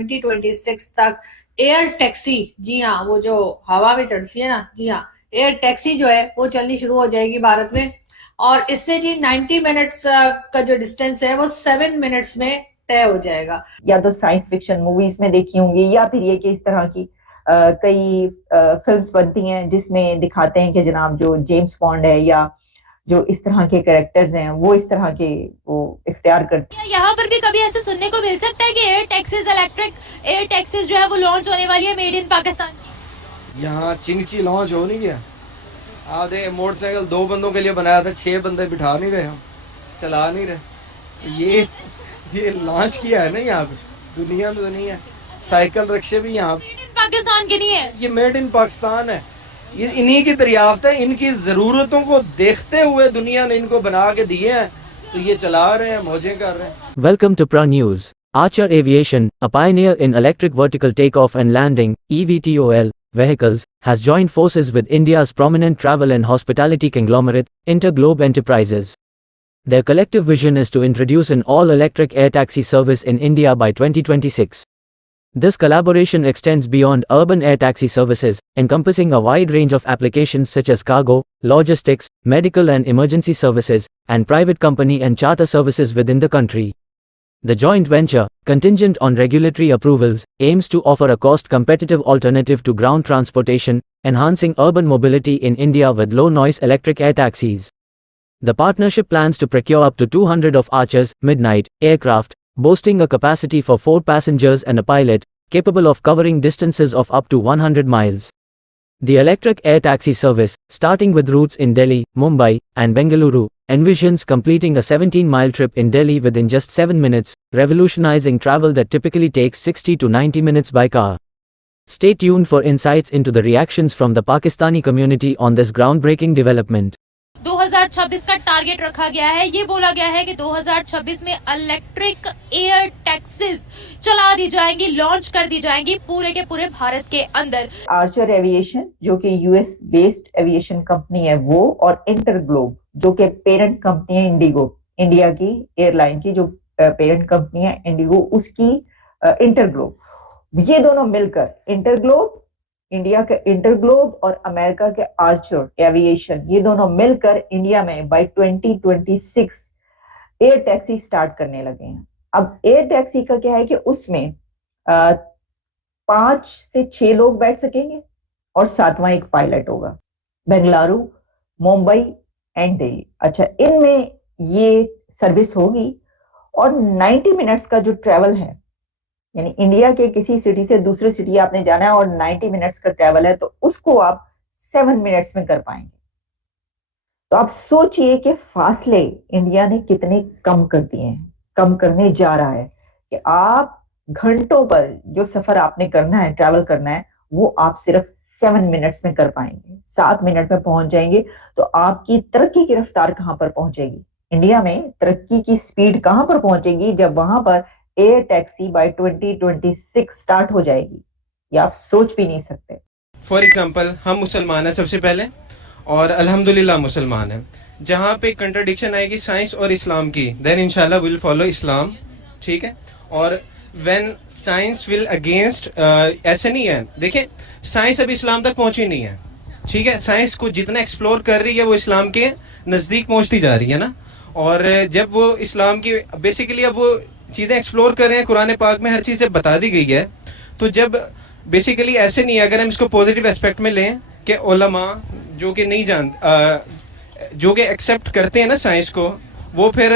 2026 تک year taxi, جی ہاں وہ جو ہوا میں چلتی ہے نا، جی ہاں ایئر ٹیکسی جو ہے وہ چلنی شروع ہو جائے گی بھارت میں. اور اس سے جی 90 منٹس کا جو ڈسٹینس ہے وہ 7 منٹس میں طے ہو جائے گا. یا تو سائنس فکشن موویز میں دیکھی ہوں گی، یا پھر یہ کہ اس طرح کی کئی فلمز بنتی ہیں جس میں دکھاتے ہیں کہ جناب جو جیمز بانڈ ہے یا جو اس طرح کے کریکٹرز ہیں وہ اس طرح کے وہ اختیار کرتے ہیں. یہاں پر بھی کبھی ایسے سننے کو مل سکتا ہے کہ air taxis, electric air taxis جو ہے وہ لانچ ہونے والی ہے میڈ ان پاکستان؟ یہاں چنگچی لانچ ہو نہیں گیا. آپ دیکھیں موٹر سائیکل 2 بندوں کے لیے بنایا تھا، 6 بندے بٹھا نہیں رہے، ہم چلا نہیں رہے. تو یہ لانچ کیا ہے نا یہاں پہ، دنیا میں تو نہیں ہے. سائیکل رکشے بھی یہاں میڈ ان پاکستان کے نہیں ہے، یہ میڈ ان پاکستان ہے. یہ انہی کی دریافت ہے، ان کی ضرورتوں کو دیکھتے ہوئے دنیا نے ان کو بنا کے دیے ہیں، تو یہ چلا رہے ہیں، موجیں کر رہے ہیں. Welcome to PRA News. Archer Aviation, a pioneer in electric vertical takeoff and landing (eVTOL) vehicles, has joined forces with India's prominent travel and hospitality conglomerate, Interglobe Enterprises. Their collective vision is to introduce an all-electric air taxi service in India by 2026. This collaboration extends beyond urban air taxi services, encompassing a wide range of applications such as cargo, logistics, medical and emergency services, and private company and charter services within the country. The joint venture, contingent on regulatory approvals, aims to offer a cost-competitive alternative to ground transportation, enhancing urban mobility in India with low-noise electric air taxis. The partnership plans to procure up to 200 of Archer's Midnight aircraft, boasting a capacity for 4 passengers and a pilot, capable of covering distances of up to 100 miles. The electric air taxi service, starting with routes in Delhi, Mumbai, and Bengaluru, envisions completing a 17-mile trip in Delhi within just 7 minutes, revolutionizing travel that typically takes 60 to 90 minutes by car. Stay tuned for insights into the reactions from the Pakistani community on this groundbreaking development. 2026 کا target رکھا گیا ہے. یہ بولا گیا ہے کہ 2026 میں الیکٹرک ایئر ٹیکسیز چلا دی جائیں گی، لانچ کر دی جائیں گی پورے کے پورے بھارت کے اندر. آرچر ایویشن جو کہ U S based aviation company ہے وہ، اور انٹر گلوب جو کہ پیرنٹ کمپنی ہے انڈیگو، انڈیا کی ایئر لائن کی جو پیرنٹ کمپنی ہے انڈیگو، اس کی انٹر گلوب، یہ دونوں مل کر انٹر گلوب، انڈیا کا انٹر گلوب اور امریکہ کے آرچر ایویشن، یہ دونوں مل کر انڈیا میں بائی 2026 ایئر ٹیکسی سٹارٹ کرنے لگے ہیں. اب ایئر ٹیکسی کا کیا ہے کہ اس میں 5 سے 6 لوگ بیٹھ سکیں گے اور 7واں ایک پائلٹ ہوگا. بنگلورو، ممبئی اینڈ دہلی. اچھا، ان میں یہ سروس ہوگی اور 90 منٹس کا جو ٹریول ہے، یعنی انڈیا کے کسی سٹی سے دوسرے سٹی آپ نے جانا ہے اور 90 منٹس کا ٹریول ہے، تو اس کو آپ 7 منٹس میں کر پائیں گے. تو آپ سوچئے کہ فاصلے انڈیا نے کتنے کم کر دیے ہیں، کم کرنے جا رہا ہے، کہ آپ گھنٹوں پر جو سفر آپ نے کرنا ہے، ٹریول کرنا ہے، وہ آپ صرف 7 منٹس میں کر پائیں گے، 7 منٹ میں پہنچ جائیں گے. تو آپ کی ترقی کی رفتار کہاں پر پہنچے گی؟ انڈیا میں ترقی کی سپیڈ کہاں پر پہنچے گی جب وہاں پر ایئر ٹیکسی بائی 2026 سٹارٹ ہو جائے گی؟ یہ آپ سوچ بھی نہیں سکتے. فار ایگزامپل ہم مسلمان ہیں سب سے پہلے، اور الحمدللہ مسلمان ہیں. جہاں پہ کنٹرڈکشن آئے گی سائنس اور اسلام کی، دین انشاءاللہ ول فالو اسلام. ٹھیک ہے. اور وین سائنس ول اگینسٹ، ایسے نہیں ہے، دیکھیں سائنس ابھی اسلام تک پہنچی نہیں ہے. ٹھیک ہے. سائنس کو جتنا ایکسپلور کر رہی ہے وہ اسلام کے نزدیک پہنچتی جا رہی ہے نا. اور جب وہ اسلام کی بیسیکلی اب وہ چیزیں ایکسپلور کر رہے ہیں، قرآن پاک میں ہر چیز بتا دی گئی ہے. تو جب بیسیکلی ایسے نہیں ہے، اگر ہم اس کو پازیٹیو اسپیکٹ میں لیں کہ علماء جو کہ نہیں جو کہ ایکسیپٹ کرتے ہیں نا سائنس کو، وہ پھر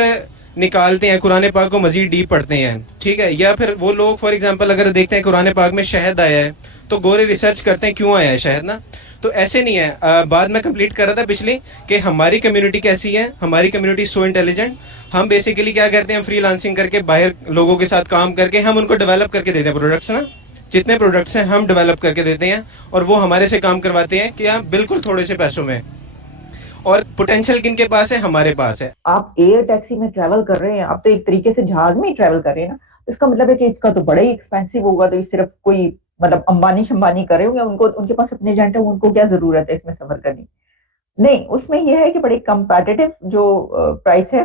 نکالتے ہیں قرآن پاک کو مزید ڈیپ پڑھتے ہیں. ٹھیک ہے. یا پھر وہ لوگ فار ایگزامپل اگر دیکھتے ہیں قرآن پاک میں شہد آیا ہے تو گورے ریسرچ کرتے ہیں کیوں آیا ہے شہد نا. تو ایسے نہیں ہے. بعد میں کمپلیٹ کر رہا تھا پچھلی کہ ہماری کمیونٹی کیسی ہے. ہماری کمیونٹی سو انٹیلیجنٹ. ہم بیسیکلی کیا کرتے ہیں، فری لانسنگ کر کے باہر لوگوں کے ساتھ کام کر کے ہم ان کو ڈیولپ کر کے دیتے ہیں پروڈکٹس نا. جتنے پروڈکٹس ہیں ہم ڈیولپ کر کے دیتے ہیں اور وہ ہمارے سے کام کرواتے ہیں کہ بالکل تھوڑے سے پیسوں میں. اور پوٹینشیل کن کے پاس ہے؟ ہمارے پاس ہے. آپ ایئر ٹیکسی میں ٹریول کر رہے ہیں، آپ تو ایک طریقے سے جہاز میں ہی ٹریول کر رہے ہیں نا. اس کا مطلب ہے کہ اس کا تو بڑا ہی ایکسپینسو ہوگا. تو یہ صرف کوئی مطلب امبانی شمبانی کر رہے ہوں گے، ان کے پاس اپنے ایجنٹ ہیں، ان کو کیا ضرورت ہے اس میں سفر کرنے؟ نہیں، اس میں یہ ہے کہ بڑی کمپیٹیٹو جو پرائس ہے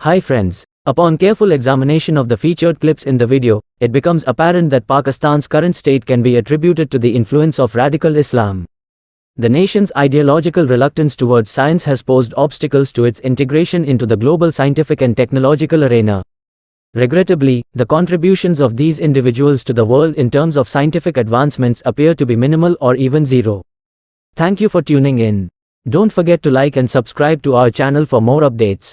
Hi friends. Upon careful examination of the featured clips in the video, it becomes apparent that Pakistan's current state can be attributed to the influence of radical Islam. The nation's ideological reluctance towards science has posed obstacles to its integration into the global scientific and technological arena. Regrettably, the contributions of these individuals to the world in terms of scientific advancements appear to be minimal or even zero. Thank you for tuning in. Don't forget to like and subscribe to our channel for more updates.